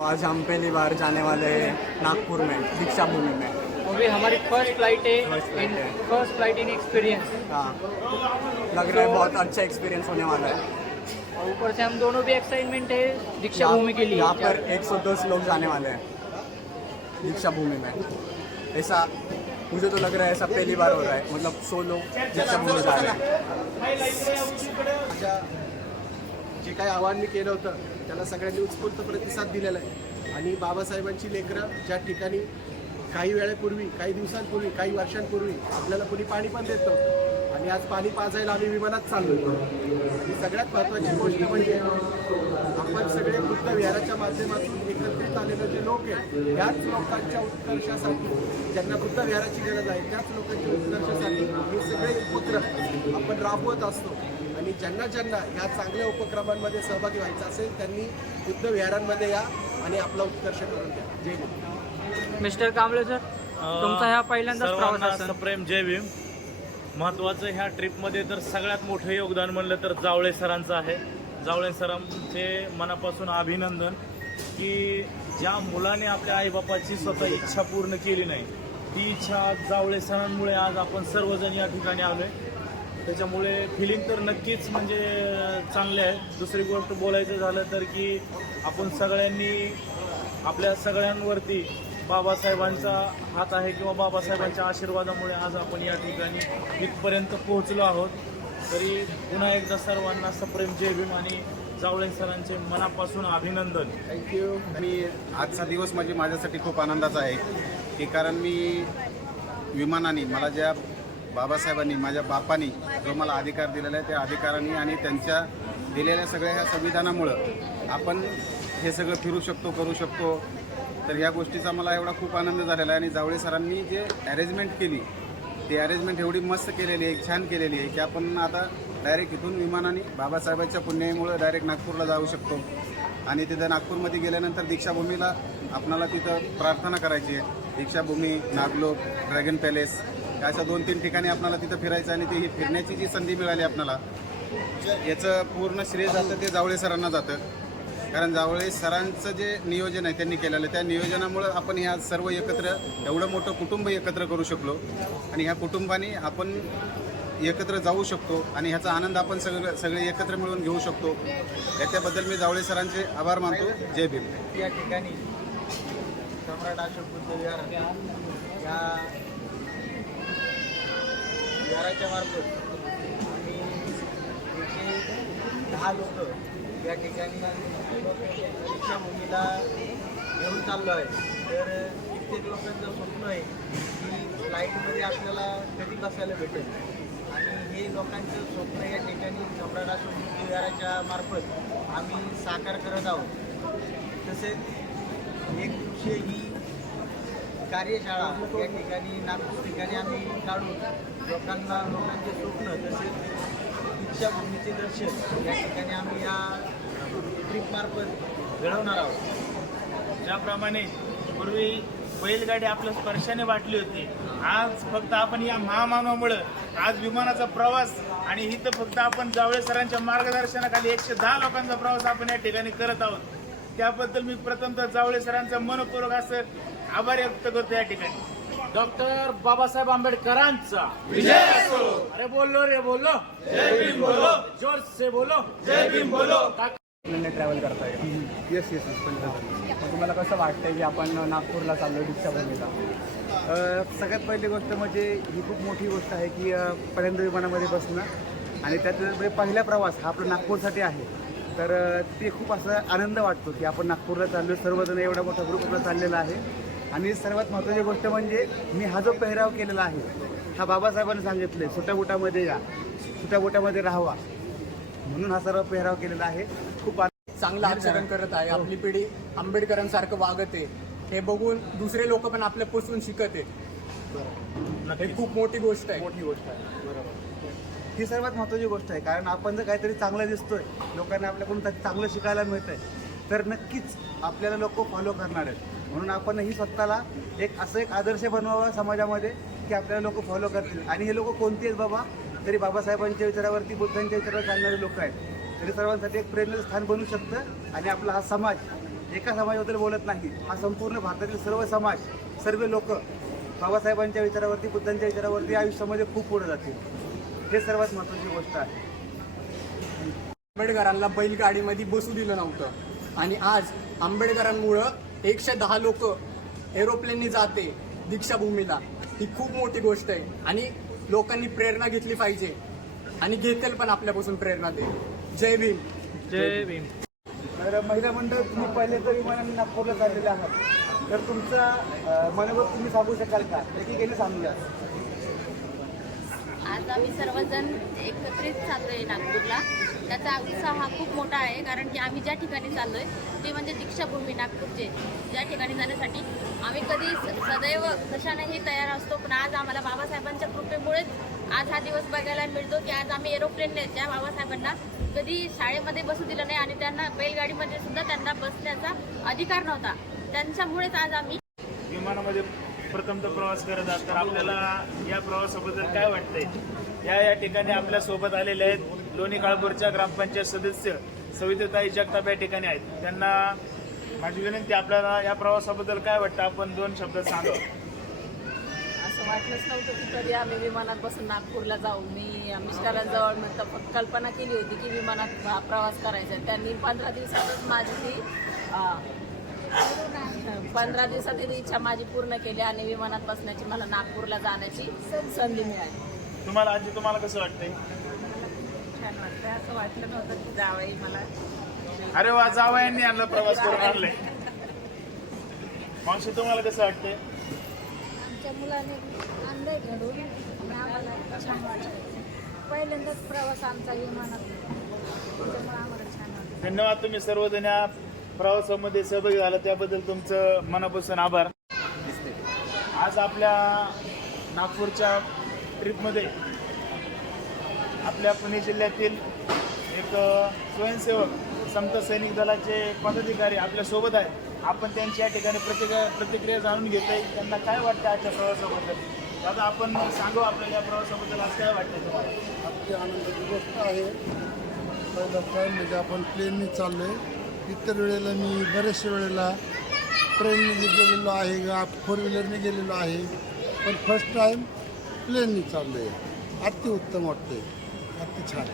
आज हम पहली बार जाने वाले हैं नागपुर में दीक्षा भूमि में। वो भी हमारी फर्स्ट फ्लाइट है। First flight है। First flight in experience. हाँ, लग रहा है बहुत अच्छा एक्सपीरियंस होने वाला है। और ऊपर से हम दोनों भी एक्साइटमेंट है दीक्षा भूमि के लिए। यहाँ पर 110 लोग जाने वाले हैं दीक्षा भूमि में। ऐसा मुझे तो लग रहा है ऐसा पहली बार हो रहा है, मतलब 100 लोग दीक्षा भूमि जा रहे हैं। जे काही आव्हान मी केलं होतं त्याला सगळ्यांनी उत्स्फूर्त प्रतिसाद दिलेला आहे आणि बाबासाहेबांची लेकरं ज्या ठिकाणी काही वेळेपूर्वी, काही दिवसांपूर्वी, काही वर्षांपूर्वी आपल्याला कोणी पाणी पण देत नव्हतं आणि आज पाणी पाजायला आम्ही विमानात चाललो. आणि सगळ्यात महत्त्वाची गोष्ट म्हणजे आपण सगळे बुद्ध विहाराच्या माध्यमातून एकत्रित आलेले जे लोक आहेत त्याच लोकांच्या उत्कर्षासाठी, ज्यांना बुद्ध विहाराची गरज आहे त्याच लोकांच्या उत्कर्षासाठी हे सगळे उपक्रम आपण राबवत असतो. आणि ज्यांना ज्यांना ह्या चांगल्या उपक्रमांमध्ये सहभागी व्हायचं असेल त्यांनी बुद्ध विहारांमध्ये या आणि आपला उत्कर्ष करून द्या. जय भीम. मिस्टर कांबळे सर, तुमचा ह्या पहिल्यांदाच प्रवास सर्वांना असेल. सप्रेम जय भीम. महत्त्वाचं ह्या ट्रिपमध्ये तर सगळ्यात मोठं योगदान म्हणलं तर जावळे सरांचं आहे. जावळे सरांचे मनापासून अभिनंदन की ज्या मुलाने आपल्या आईबापाची स्वतः इच्छा पूर्ण केली नाही, ती इच्छा आज जावळे सरांमुळे आज आपण सर्वजण या ठिकाणी आलो आहे. त्याच्यामुळे फिलिंग तर नक्कीच म्हणजे चांगले आहे. दुसरी गोष्ट बोलायचं झालं तर की आपण सगळ्यांनी आपल्या सगळ्यांवरती बाबासाहेबांचा हात आहे किंवा बाबासाहेबांच्या आशीर्वादामुळे आज आपण या ठिकाणी इथपर्यंत पोहोचलो आहोत. तरी पुन्हा एकदा सर्वांना सप्रेम जय भीम आणि जावळे सरांचे मनापासून अभिनंदन. थँक्यू. मी आजचा दिवस म्हणजे माझ्यासाठी खूप आनंदाचा आहे की कारण मी विमानाने मला ज्या बाबासाहेबांनी, माझ्या बापांनी जो मला अधिकार दिलेला आहे त्या अधिकारांनी आणि त्यांच्या दिलेल्या सगळ्या ह्या संविधानामुळं आपण हे सगळं फिरू शकतो, करू शकतो. तर ह्या गोष्टीचा मला एवढा खूप आनंद झालेला आहे. आणि जावळे सरांनी जे अरेंजमेंट केली ती अरेंजमेंट एवढी मस्त केलेली आहे, छान केलेली आहे की आपण आता डायरेक्ट इथून विमानाने बाबासाहेबांच्या पुण्यामुळे डायरेक्ट नागपूरला जाऊ शकतो. आणि तिथं नागपूरमध्ये गेल्यानंतर दीक्षाभूमीला आपणाला तिथं प्रार्थना करायची आहे. दीक्षाभूमी, नागलोक, ड्रॅगन पॅलेस अशा 2-3 ठिकाणी आपल्याला तिथं फिरायचं आणि ती फिरण्याची जी संधी मिळाली आपल्याला, याचं पूर्ण श्रेय जातं ते जावळे सरांना जातं. कारण जावळे सरांचं जे नियोजन आहे त्यांनी केलेलं, त्या नियोजनामुळं आपण ह्या सर्व एकत्र एवढं मोठं कुटुंब एकत्र करू शकलो आणि ह्या कुटुंबाने आपण एकत्र जाऊ शकतो आणि ह्याचा आनंद आपण सगळे एकत्र मिळून घेऊ शकतो. याच्याबद्दल मी जावळे सरांचे आभार मानतो. जय भीम. या ठिकाणी सम्राट अशोक बुद्ध विहार या विहाराच्या मार्फत आम्ही 10 लोक या ठिकाणी दीक्षाभूमीला घेऊन चाललो आहे. तर कित्येक लोकांचं स्वप्न आहे की फ्लाईटमध्ये आपल्याला कधी बसायला भेटेल आणि हे लोकांचं स्वप्न या ठिकाणी सम्राट अशोक बुद्ध विहाराच्या मार्फत आम्ही साकार करत आहोत. तसेच एक दिवशी ही कार्यशाळा या ठिकाणी नागपूर ठिकाणी आम्ही काढून लोकांचे स्वप्न तसेच दीक्षाभूमीचे दर्शन या ठिकाणी आम्ही या ट्रिपमार्फत घडवणार आहोत. ज्याप्रमाणे पूर्वी बैलगाडी आपल्या स्पर्शाने वाटली होती, आज फक्त आपण या महामानवामुळं आज विमानाचा प्रवास आणि इथं फक्त आपण जावळे सरांच्या मार्गदर्शनाखाली 110 लोकांचा प्रवास आपण या ठिकाणी करत आहोत. त्याबद्दल मी प्रथमतः जावळे सरांचा मनपूर्वक असं आभार व्यक्त करतो. या ठिकाणी डॉक्टर बाबासाहेब आंबेडकरांचा विजय असो. अरे बोलो रे बोलो, जय भीम बोलो, जोर से बोलो, जय भीम बोलो. ट्रॅव्हल करता येईल. येस. मग तुम्हाला कसं वाटतंय की आपण नागपूरला चाललो दीक्षाभूमीला? सगळ्यात पहिली गोष्ट म्हणजे ही खूप मोठी गोष्ट आहे की पहिल्यांदा विमानामध्ये बसणं आणि त्यात पहिला प्रवास हा आपला नागपूरसाठी आहे. तर ते खूप असं आनंद वाटतो की आपण नागपूरला चाललो, सर्वजण एवढा मोठा ग्रुप आपला चाललेला आहे. आणि सर्वात महत्त्वाची गोष्ट म्हणजे मी हा जो पेहराव केलेला आहे हा बाबासाहेबांनी सांगितले सुट्या बुटामध्ये या, सुट्या बुटामध्ये राहावा, म्हणून हा सर्व पेहराव केलेला आहे. खूप चांगलं आचरण करत आहे. आपली पिढी आंबेडकरांसारखं वागते हे बघून दुसरे लोक पण आपल्यापासून शिकत आहेत. हे खूप मोठी गोष्ट आहे. बरोबर, ही सर्वात महत्त्वाची गोष्ट आहे. कारण आपण जर काहीतरी चांगलं दिसतोय, लोकांना आपल्याकडून चांगलं शिकायला मिळतंय, तर नक्कीच आपल्याला लोक फॉलो करणार आहेत. म्हणून आपणही स्वतःला एक आदर्श बनवावा समाजामध्ये की आपल्याला लोक फॉलो करतील. आणि हे लोक कोणते आहेत बाबा, तरी बाबासाहेबांच्या विचारावरती, बुद्धांच्या विचारावर चालणारे लोक आहेत. तरी सर्वांसाठी एक प्रेरणास्थान बनू शकतं आणि आपला हा समाज एका समाजाबद्दल बोलत नाही, हा संपूर्ण भारतातील सर्व समाज, सर्व लोक बाबासाहेबांच्या विचारावरती, बुद्धांच्या विचारावरती आयुष्यामध्ये खूप पुढे जातील. हे सर्वात महत्त्वाची गोष्ट आहे. आंबेडकरांना बैलगाडीमध्ये बसू दिलं नव्हतं आणि आज आंबेडकरांमुळं 110 लोक एरोप्लेननी जाते दीक्षाभूमीला. ही खूप मोठी गोष्ट आहे आणि लोकांनी प्रेरणा घेतली पाहिजे आणि घेतील पण आपल्यापासून प्रेरणा ते. जय भीम. जय भीम. तर महिला मंडळ, तुम्ही पहिले तर विमानाने नागपूरला चाललेले आहात, तर तुमचा मनोगत तुम्ही सांगू शकाल का? एकीकडे सांगूया. आज आम्ही सर्वजण एकत्रित चाललोय नागपूरला. त्याचा उत्साह हा खूप मोठा आहे, कारण की आम्ही ज्या ठिकाणी चाललोय ते म्हणजे दीक्षाभूमी नागपूरचे. ज्या ठिकाणी जाण्यासाठी आम्ही कधी सदैव कशानेही तयार असतो, पण आज आम्हाला बाबासाहेबांच्या कृपेमुळेच आज हा दिवस बघायला मिळतो की आज आम्ही एरोप्लेनने त्या बाबासाहेबांना कधी शाळेमध्ये बसू दिलं नाही आणि त्यांना बैलगाडीमध्ये सुद्धा त्यांना बसण्याचा अधिकार नव्हता. त्यांच्यामुळेच आज आम्ही विमानामध्ये प्रथमतः प्रवास करत आहात, तर आपल्याला या प्रवासाबद्दल काय वाटतंय? या ठिकाणी आपल्या सोबत आलेले आहेत लोणी काळभोरच्या ग्रामपंचायत सदस्य सविताताई जगताप या ठिकाणी आहेत. त्यांना माझी विनंती, आपल्याला या प्रवासाबद्दल काय वाटतं? आपण 2 शब्द सांगा. असं वाटलंच नव्हतं की कधी आम्ही विमानात बसून नागपूरला जाऊ. मी मिस्टरांजवळ नंतर कल्पना केली होती की विमानात प्रवास करायचा. त्यांनी 15 दिवसातच माझी 15 दिवसात ही इच्छा माझी पूर्ण केली आणि विमानात बसण्याची, मला नागपूरला जाण्याची संधी मिळाली. तुम्हाला कसं वाटतंय? छान वाटतं. असं वाटलं नव्हतं की जावई मला. अरे वा, जावयांनी आणलं, प्रवास करून आणलंय. मावशी, तुम्हाला कसं वाटतंय? आमच्या मुलाने आणलंय घडून आणि आम्हाला छान वाटतं. पहिल्यांदाच प्रवास आमचा विमानात, त्याच्यामुळे आम्हाला छान वाटतं. धन्यवाद. तुम्ही सर्वजण या प्रवासामध्ये सहभागी झाला त्याबद्दल तुमचं मनापासून आभार. आज आपल्या नागपूरच्या ट्रिपमध्ये आपल्या पुणे जिल्ह्यातील एक स्वयंसेवक समता सैनिक दलाचे पदाधिकारी आपल्यासोबत आहेत. आपण त्यांच्या या ठिकाणी प्रतिक्रिया जाणून घेत आहे. त्यांना काय वाटतं आजच्या प्रवासाबद्दल? दादा, आपण सांगू आपल्याला या प्रवासाबद्दल आज काय वाटतं तुम्हाला? अगदी आनंदाची गोष्ट आहे. पहिला टाईम म्हणजे आपण प्लेनने चाललो आहे. इतर वेळेला मी बऱ्याचशा वेळेला ट्रेनने गेलेलो आहे, 4 व्हीलरने गेलेलो आहे, पण फर्स्ट टाईम प्लेनने चाललो आहे. अति उत्तम वाटते, अति छान.